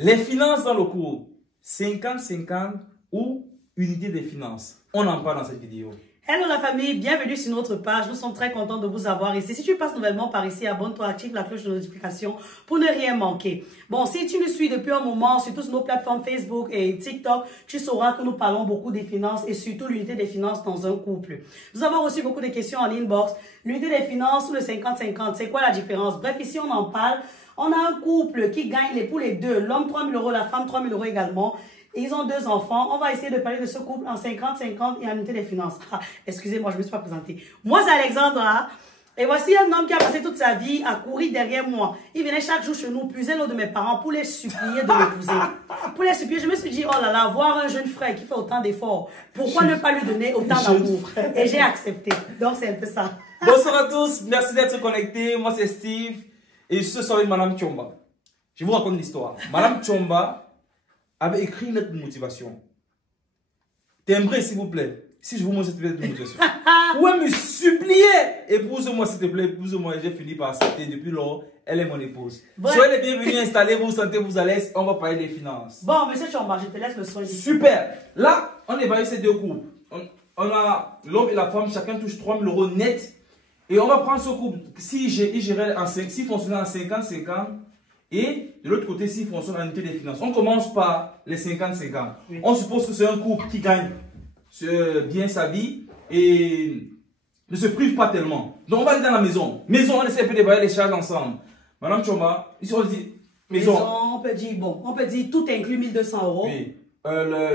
Les finances dans le couple, 50-50 ou unité des finances. On en parle dans cette vidéo. Hello la famille, bienvenue sur notre page. Nous sommes très contents de vous avoir ici. Si tu passes nouvellement par ici, abonne-toi, active la cloche de notification pour ne rien manquer. Bon, si tu nous suis depuis un moment sur toutes nos plateformes Facebook et TikTok, tu sauras que nous parlons beaucoup des finances et surtout l'unité des finances dans un couple. Nous avons reçu beaucoup de questions en inbox. L'unité des finances ou le 50-50, c'est quoi la différence? Bref, ici on en parle. On a un couple qui gagne pour les deux. L'homme 3 000 €, la femme 3 000 € également. Ils ont 2 enfants. On va essayer de parler de ce couple en 50-50 et en unité des finances. Ah, excusez-moi, je ne me suis pas présentée. Moi, c'est Alexandra. Et voici un homme qui a passé toute sa vie à courir derrière moi. Il venait chaque jour chez nous, plus l'un de mes parents, pour les supplier de m'épouser. Pour les supplier, je me suis dit, oh là là, voir un jeune frère qui fait autant d'efforts, pourquoi ne pas lui donner autant d'amour? Et j'ai accepté. Donc, c'est un peu ça. Bonsoir à tous. Merci d'être connectés. Moi, c'est Steve. Et ce soir, avec Madame Tchomba. Je vous raconte l'histoire. Madame Tchomba avait écrit une lettre de motivation. Timbrez, s'il vous plaît. Si je vous montre cette lettre de motivation. Vous pouvez me supplier. Épouse-moi, s'il te plaît. Épouse-moi. J'ai fini par accepter. Depuis lors, elle est mon épouse. Bon. Soyez les bienvenus, installez-vous, vous sentez-vous à l'aise. On va parler des finances. Bon, monsieur Tchomba, je te laisse le soin. Super. Là, on évalue ces deux couples. On a l'homme et la femme, chacun touche 3 000 € net. Et on va prendre ce couple. S'il fonctionnait en 50-50. Et de l'autre côté, s'il fonctionne en unité des finances. On commence par les 50-50. Oui. On suppose que c'est un couple qui gagne bien sa vie et ne se prive pas tellement. Donc on va aller dans la maison. Maison, on essaie un peu d'évaluer les charges ensemble. Madame Tchomba, ici on dit maison. On peut dire tout inclus 1 200 €. Oui.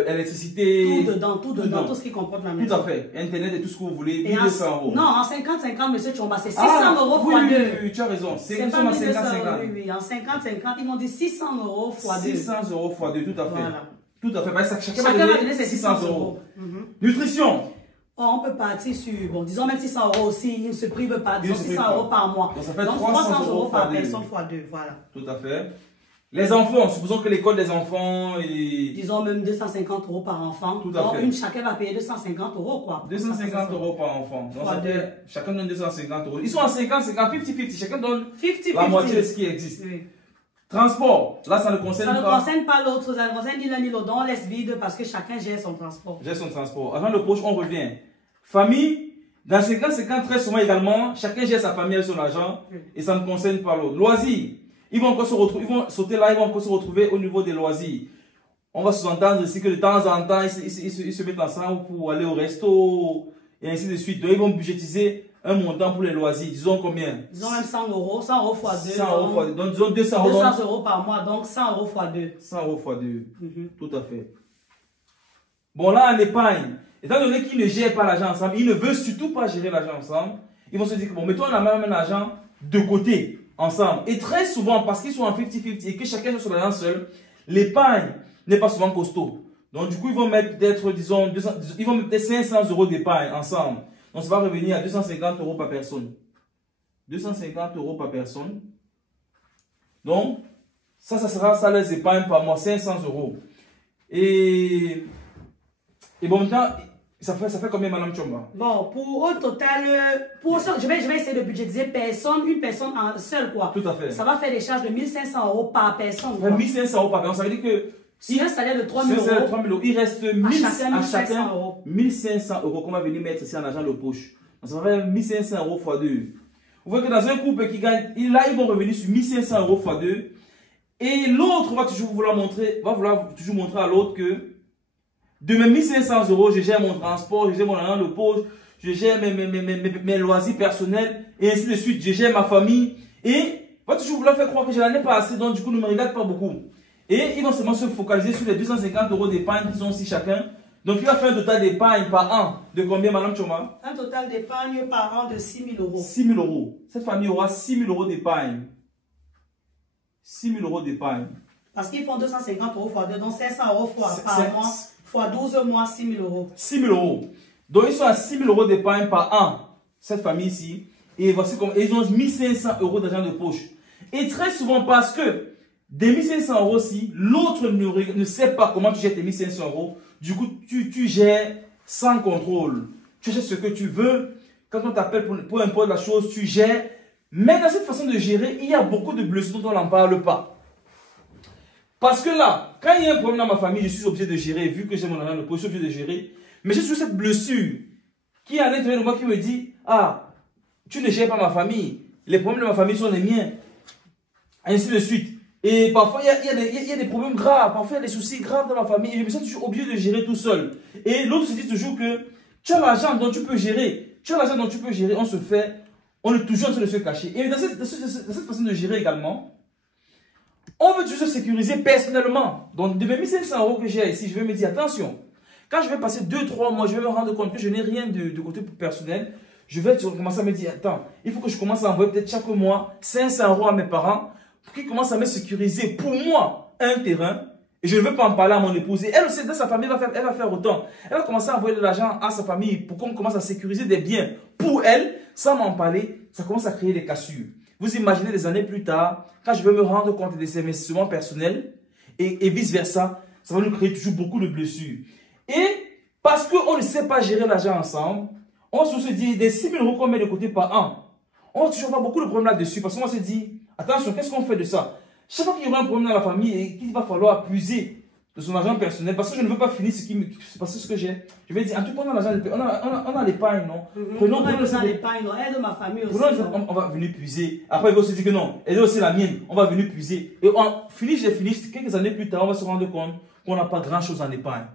L'électricité. Tout dedans, tout ce qui comporte la maison. Tout à fait. Internet et tout ce que vous voulez, 1 200 €. Non, en 50-50, monsieur Tchomba, c'est 600 € fois 2. Oui, tu as raison. C'est pas 1 200 €. Oui, en 50-50, ils m'ont dit 600 € fois 2. 600 € fois 2, tout à fait. Voilà. Tout à fait. Chacun va donner ses 600 €. Nutrition. Oh, on peut partir sur, bon, disons même 600 € aussi, ils ne se privent pas, disons 600 € par mois. Donc ça fait 300 € par personne fois 2, voilà. Tout à fait. Les enfants, supposons que l'école des enfants est... Disons même 250 € par enfant. Tout à fait. Donc chacun va payer 250 € quoi. 250 € par enfant. Donc ça fait, chacun donne 250 €. Ils sont en 50-50, 50-50. Chacun donne 50-50. La moitié de ce qui existe. Oui. Transport, là ça ne concerne pas. Ça ne concerne pas l'autre, ça ne concerne ni l'un ni l'autre. On laisse vide parce que chacun gère son transport. Gère son transport. Argent de poche, on revient. Famille, dans 50-50, très souvent également, chacun gère sa famille avec son argent et ça ne concerne pas l'autre. Loisirs. Ils vont encore se retrouver, ils vont sauter là, ils vont encore se retrouver au niveau des loisirs. On va sous-entendre aussi que de temps en temps, ils se mettent ensemble pour aller au resto et ainsi de suite. Donc, ils vont budgétiser un montant pour les loisirs. Disons combien? Disons même 100 €, 100 € fois 2. 100 € fois 2. Donc, disons 200 €. 200 € par mois, donc 100 € fois 2. 100 € fois 2. Tout à fait. Bon, là, en épargne, étant donné qu'ils ne gèrent pas l'argent ensemble, ils ne veulent surtout pas gérer l'argent ensemble, ils vont se dire que bon, mettons la même argent de côté. Ensemble. Et très souvent, parce qu'ils sont en 50-50 et que chacun soit sur l'argent seul, l'épargne n'est pas souvent costaud. Donc, du coup, ils vont mettre peut-être, disons, ils vont mettre 500 € d'épargne ensemble. Donc, ça va revenir à 250 € par personne. 250 € par personne. Donc, ça sera ça les épargnes par mois, 500 €. Et bon, maintenant, ça fait combien, Madame Tchomba? Bon, au total, je vais essayer de budgétiser une personne seule, quoi. Tout à fait. Ça va faire des charges de 1 500 € par personne. 1 500 € par personne. Ça veut dire que si un salaire de 3 000 €, il reste à chacun 1 500 € qu'on va venir mettre ici en argent de poche. Donc ça va faire 1 500 € fois 2. Vous voyez que dans un couple qui gagne, là, ils vont revenir sur 1 500 € fois 2. Et l'autre va toujours vouloir montrer à l'autre que de mes 1 500 €, je gère mon transport, je gère mon argent de poche, je gère mes loisirs personnels, et ainsi de suite. Je gère ma famille. Et va toujours vouloir faire croire que je n'en ai pas assez, donc du coup, ne me regarde pas beaucoup. Et ils vont seulement se focaliser sur les 250 € d'épargne qu'ils ont aussi chacun. Donc, il va faire un total d'épargne par an de combien, Madame Tchomba? Un total d'épargne par an de 6 000 €. 6 000 €. Cette famille aura 6 000 € d'épargne. 6 000 € d'épargne. Parce qu'ils font 250 € fois 2, donc 500 € par mois. Fois 12 mois, 6 000 €. 6 000 €. Donc, ils sont à 6 000 € d'épargne par an, cette famille-ci. Et voici comment ils ont 1 500 € d'argent de poche. Et très souvent, parce que des 1 500 € l'autre ne sait pas comment tu gères tes 1 500 €. Du coup, tu gères sans contrôle. Tu achètes ce que tu veux. Quand on t'appelle pour importe la chose, tu gères. Mais dans cette façon de gérer, il y a beaucoup de blessures dont on n'en parle pas. Parce que là, quand il y a un problème dans ma famille, je suis obligé de gérer, vu que j'ai mon argent de poche, je suis obligé de gérer. Mais j'ai toujours cette blessure qui est à l'intérieur de moi qui me dit, ah, tu ne gères pas ma famille, les problèmes de ma famille sont les miens, ainsi de suite. Et parfois, il y a des problèmes graves, parfois il y a des soucis graves dans ma famille, et je me sens toujours obligé de gérer tout seul. Et l'autre se dit toujours que tu as l'argent dont tu peux gérer, on est toujours en train de se cacher. Et dans cette façon de gérer également, on veut toujours se sécuriser personnellement. Donc, de mes 1500 € que j'ai ici, je vais me dire, attention, quand je vais passer 2-3 mois, je vais me rendre compte que je n'ai rien de côté personnel. Je vais commencer à me dire, attends, il faut que je commence à envoyer peut-être chaque mois 500 € à mes parents pour qu'ils commencent à me sécuriser pour moi un terrain. Et je ne veux pas en parler à mon épouse. Et elle aussi, dans sa famille, elle va faire autant. Elle va commencer à envoyer de l'argent à sa famille pour qu'on commence à sécuriser des biens pour elle, sans m'en parler. Ça commence à créer des cassures. Vous imaginez des années plus tard, quand je vais me rendre compte de ces investissements personnels et vice-versa, ça va nous créer toujours beaucoup de blessures. Et parce qu'on ne sait pas gérer l'argent ensemble, on se dit des 6 000 € qu'on met de côté par an. On va toujours avoir beaucoup de problèmes là-dessus parce qu'on se dit, attention, qu'est-ce qu'on fait de ça? Chaque fois qu'il y aura un problème dans la famille et qu'il va falloir puiser de son argent personnel, parce que je ne veux pas finir ce que j'ai. Je vais dire, en tout cas, on a l'argent, on a l'épargne, non? On a besoin d'épargne, aide ma famille aussi. On va venir puiser. Après, il va aussi dire que non, aide aussi la mienne, on va venir puiser. Et quelques années plus tard, on va se rendre compte qu'on n'a pas grand-chose en épargne.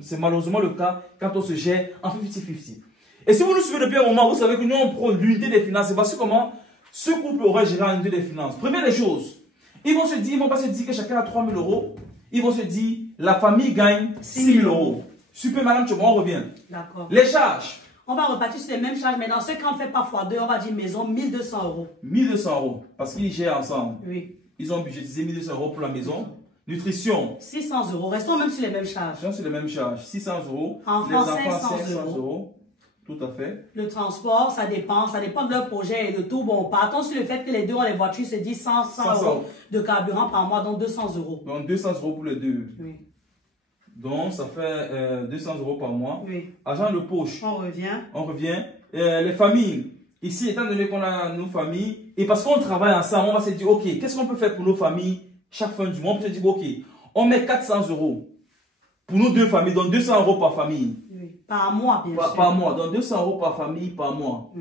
C'est malheureusement le cas quand on se gère en 50-50. Et si vous nous suivez depuis un moment, vous savez que nous, on prend l'unité des finances. Et voici comment ce couple aurait géré l'unité des finances. Première des choses, ils vont pas se dire que chacun a 3 000 €. Ils vont se dire, la famille gagne 6 000 €. Super, madame, on revient. D'accord. Les charges. On va repartir sur les mêmes charges, mais dans ce cas, on ne fait pas x2, on va dire maison, 1 200 €. 1 200 €, parce qu'ils gèrent ensemble. Oui. Ils ont budgétisé 1 200 € pour la maison. Nutrition. 600 €. Restons même sur les mêmes charges. Restons sur les mêmes charges. 600 €. Enfants, les enfants, 500 €. Tout à fait. Le transport, ça dépend de leur projet et de tout. Bon, partons sur le fait que les deux ont les voitures, se dit 100 € de carburant par mois, donc 200 €. Donc 200 € pour les deux. Oui. Donc ça fait 200 € par mois. Oui. Argent de poche. On revient. Les familles. Ici, étant donné qu'on a nos familles, et parce qu'on travaille ensemble, on va se dire, ok, qu'est-ce qu'on peut faire pour nos familles chaque fin du mois? On peut se dire, ok, on met 400 € pour nos deux familles, donc 200 € par famille. Par mois, bien sûr. Par mois, donc 200 € par famille par mois.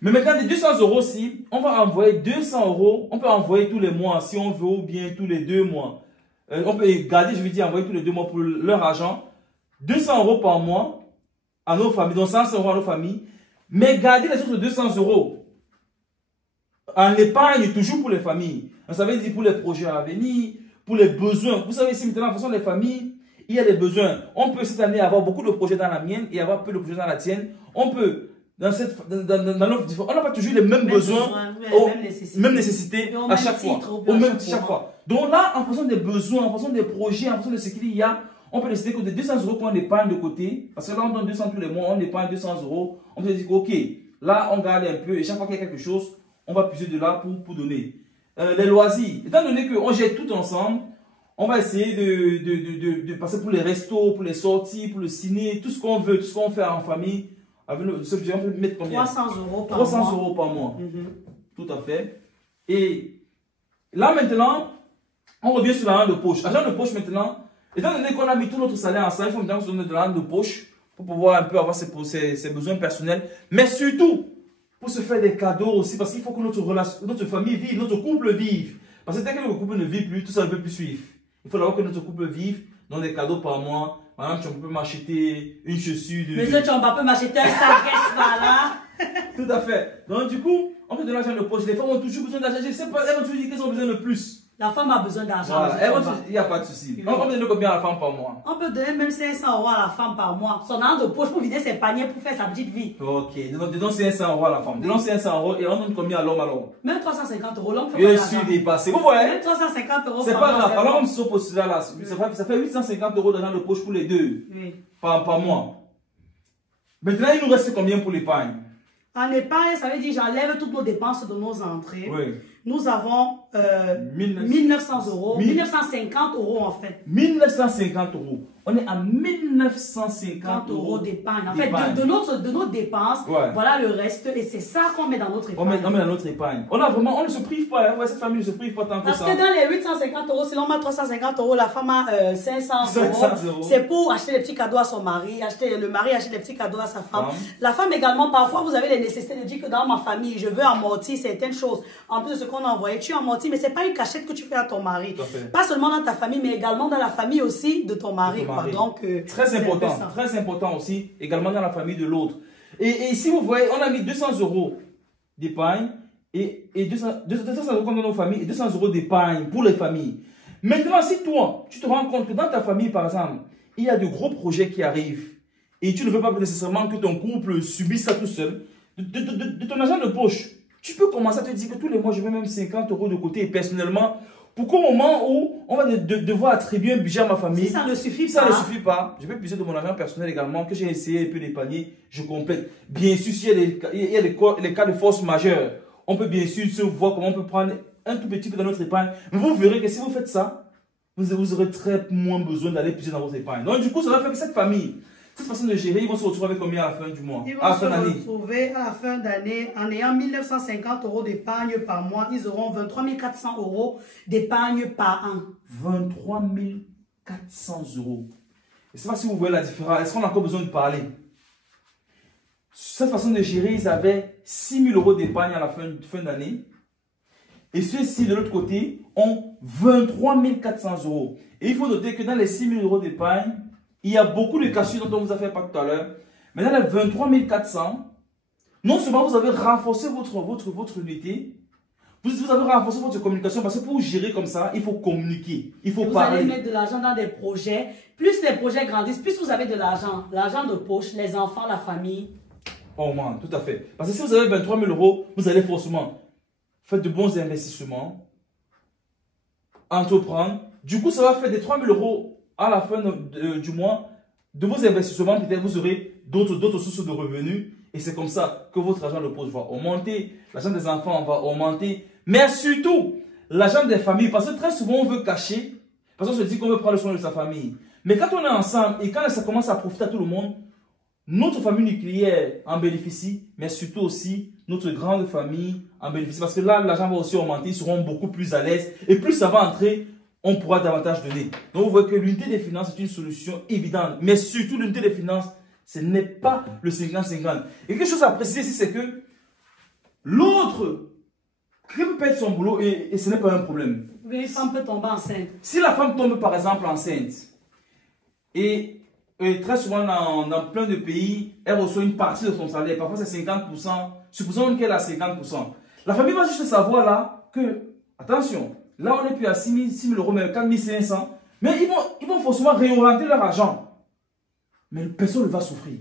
Mais maintenant, des 200 € si, on va envoyer 200 €, on peut envoyer tous les mois si on veut, ou bien tous les 2 mois. On peut garder, je veux dire, envoyer tous les 2 mois pour leur argent. 200 € par mois à nos familles, donc 100 € à nos familles. Mais garder les autres 200 € en épargne toujours pour les familles. Ça veut dire pour les projets à venir, pour les besoins. Vous savez, ici maintenant, en fonction des familles, il y a des besoins. On peut cette année avoir beaucoup de projets dans la mienne et avoir peu de projets dans la tienne. On peut, on n'a pas toujours les mêmes besoins, mêmes nécessités à chaque fois. Au même titre, chaque fois. Donc là, en fonction des besoins, en fonction des projets, en fonction de ce qu'il y a, on peut décider que de 200 € qu'on épargne de côté, parce que là on donne 200 tous les mois, on épargne 200 €. On peut dire que, ok, là on garde un peu et chaque fois qu'il y a quelque chose, on va puiser de là pour donner. Les loisirs, étant donné qu'on gère tout ensemble, on va essayer de passer pour les restos, pour les sorties, pour le ciné, tout ce qu'on veut, tout ce qu'on fait en famille. Avec ce budget, on peut mettre combien? 300 € par 300 mois. 300 € par mois. Tout à fait. Et là maintenant, on revient sur l'argent de poche. L'argent de poche maintenant, étant donné qu'on a mis tout notre salaire ensemble, il faut maintenant se donner de l'argent de poche pour pouvoir un peu avoir ses besoins personnels. Mais surtout, pour se faire des cadeaux aussi, parce qu'il faut que notre famille vive, notre couple vive. Parce que dès que le couple ne vit plus, tout ça ne peut plus suivre. Il faut d'abord que notre couple vive, dans des cadeaux par mois. Par exemple, tu peux m'acheter une chaussure de... Monsieur, tu peux m'acheter un sac, là. Tout à fait. Donc du coup, on fait de l'argent de poche. Les femmes ont toujours besoin d'argent. Je ne sais pas, elles vont toujours dire qu'elles ont besoin de plus. La femme a besoin d'argent. Voilà. Il n'y a pas de souci. On peut donner combien à la femme par mois? On peut donner même 500 € à la femme par mois. Son argent de poche pour vider ses paniers pour faire sa petite vie. Ok. Donnons 500 € à la femme. Donnons 500 € et on donne combien à l'homme alors? Même 350 €. L'homme fait pas d'argent. Je suis dépassé. Vous voyez? Même 350 € c'est pas grave. Alors on se pose là. Ça fait 850 € d'argent de poche pour les deux. Oui. Par mois. Maintenant, il nous reste combien pour l'épargne? En épargne, ça veut dire j'enlève toutes nos dépenses de nos entrées. Oui. Nous avons 1900 euros, 1950 euros en fait. 1950 euros. On est à 1950 euros d'épargne. En fait, de nos dépenses, voilà le reste. Et c'est ça qu'on met dans notre épargne. On met dans notre épargne. On ne se prive pas. Hein. Cette famille ne se prive pas tant que ça. Parce que dans les 850 euros, si l'on met 350 euros, la femme a 500 euros. C'est pour acheter des petits cadeaux à son mari. Le mari achète des petits cadeaux à sa femme. La femme également, parfois, vous avez les nécessités de dire que dans ma famille, je veux amortir certaines choses. En plus de ce qu'on a envoyé, tu amortis, mais ce n'est pas une cachette que tu fais à ton mari. Pas seulement dans ta famille, mais également dans la famille aussi de ton mari. Donc, très important aussi, également dans la famille de l'autre. Et si vous voyez, on a mis 200 euros d'épargne et 200 euros dans nos familles et 200 euros d'épargne pour les familles. Maintenant, si toi, tu te rends compte que dans ta famille, par exemple, il y a de gros projets qui arrivent et tu ne veux pas nécessairement que ton couple subisse ça tout seul, de ton argent de poche, tu peux commencer à te dire que tous les mois, je mets même 50 euros de côté personnellement. Pour qu'au moment où on va devoir attribuer un budget à ma famille, si ça ne suffit pas, je vais puiser de mon argent personnel également, que j'ai essayé un peu d'épargner, je complète. Bien sûr, s'il y a les cas de force majeure, on peut bien sûr se voir comment on peut prendre un tout petit peu dans notre épargne. Mais vous verrez que si vous faites ça, vous aurez très moins besoin d'aller puiser dans votre épargne. Donc du coup, ça va faire que cette famille, cette façon de gérer, ils vont se retrouver avec combien à la fin du mois? Ils vont se retrouver à la fin d'année en ayant 1950 euros d'épargne par mois. Ils auront 23 400 euros d'épargne par an. 23 400 euros. Je ne sais pas si vous voyez la différence. Est-ce qu'on a encore besoin de parler? Cette façon de gérer, ils avaient 6 000 euros d'épargne à la fin d'année. Et ceux-ci, de l'autre côté, ont 23 400 euros. Et il faut noter que dans les 6 000 euros d'épargne, il y a beaucoup de cassures dont on vous a fait pas tout à l'heure. Mais dans les 23 400, non seulement vous avez renforcé votre unité, vous avez renforcé votre communication parce que pour gérer comme ça, il faut communiquer, il faut parler. Vous allez mettre de l'argent dans des projets. Plus les projets grandissent, plus vous avez de l'argent. L'argent de poche, les enfants, la famille. Oh man, tout à fait. Parce que si vous avez 23 000 euros, vous allez forcément faire de bons investissements, entreprendre. Du coup, ça va faire des 3 000 euros à la fin du mois, de vos investissements, peut-être vous aurez d'autres sources de revenus. Et c'est comme ça que votre argent de poche va augmenter, l'argent des enfants va augmenter, mais surtout l'argent des familles. Parce que très souvent, on veut cacher, parce qu'on se dit qu'on veut prendre soin de sa famille. Mais quand on est ensemble et quand ça commence à profiter à tout le monde, notre famille nucléaire en bénéficie, mais surtout aussi notre grande famille en bénéficie. Parce que là, l'argent va aussi augmenter, ils seront beaucoup plus à l'aise. Et plus ça va entrer, on pourra davantage donner. Donc, vous voyez que l'unité des finances est une solution évidente. Mais surtout, l'unité des finances, ce n'est pas le 50-50. Et quelque chose à préciser ici, c'est que l'autre peut perdre son boulot et ce n'est pas un problème. Mais une femme peut tomber enceinte. Si la femme tombe, par exemple, enceinte, et très souvent, dans plein de pays, elle reçoit une partie de son salaire. Parfois, c'est 50%. Supposons même qu'elle a 50%. La famille va juste savoir là que, attention, là, on n'est plus à 6 000 euros, mais 4 500. Mais ils vont forcément réorienter leur argent. Mais personne ne va souffrir.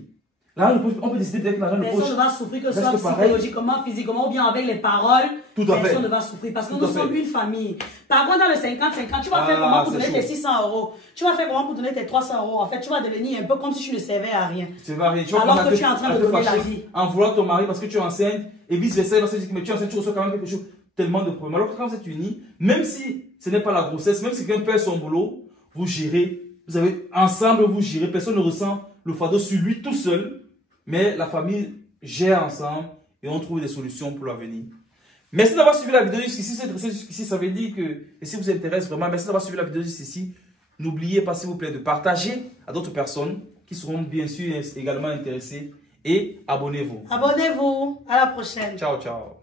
Là, on peut décider d'être l'argent de poche. Personne ne va souffrir, que ce soit psychologiquement, physiquement, ou bien avec les paroles. Tout à fait. Personne ne va souffrir parce que nous sommes une famille. Par contre, dans le 50-50, tu vas faire comment pour donner tes 600 euros? Tu vas faire comment pour donner tes 300 euros? En fait, tu vas devenir un peu comme si tu ne servais à rien. C'est vrai. Alors que tu es en train de donner la vie. En voulant ton mari parce que tu es enceinte et vice-versa, il va se dire que mais tu es enceinte, tu reçois quand même quelque chose. Tellement de problèmes. Alors que quand vous êtes unis, même si ce n'est pas la grossesse, même si quelqu'un perd son boulot, vous gérez, vous avez ensemble, vous gérez, personne ne ressent le fardeau sur lui tout seul, mais la famille gère ensemble et on trouve des solutions pour l'avenir. Merci d'avoir suivi la vidéo jusqu'ici. Jusqu'ici, ça veut dire que, et si vous intéresse vraiment, merci d'avoir suivi la vidéo jusqu'ici. N'oubliez pas, s'il vous plaît, de partager à d'autres personnes qui seront bien sûr également intéressées et abonnez-vous. Abonnez-vous. À la prochaine. Ciao, ciao.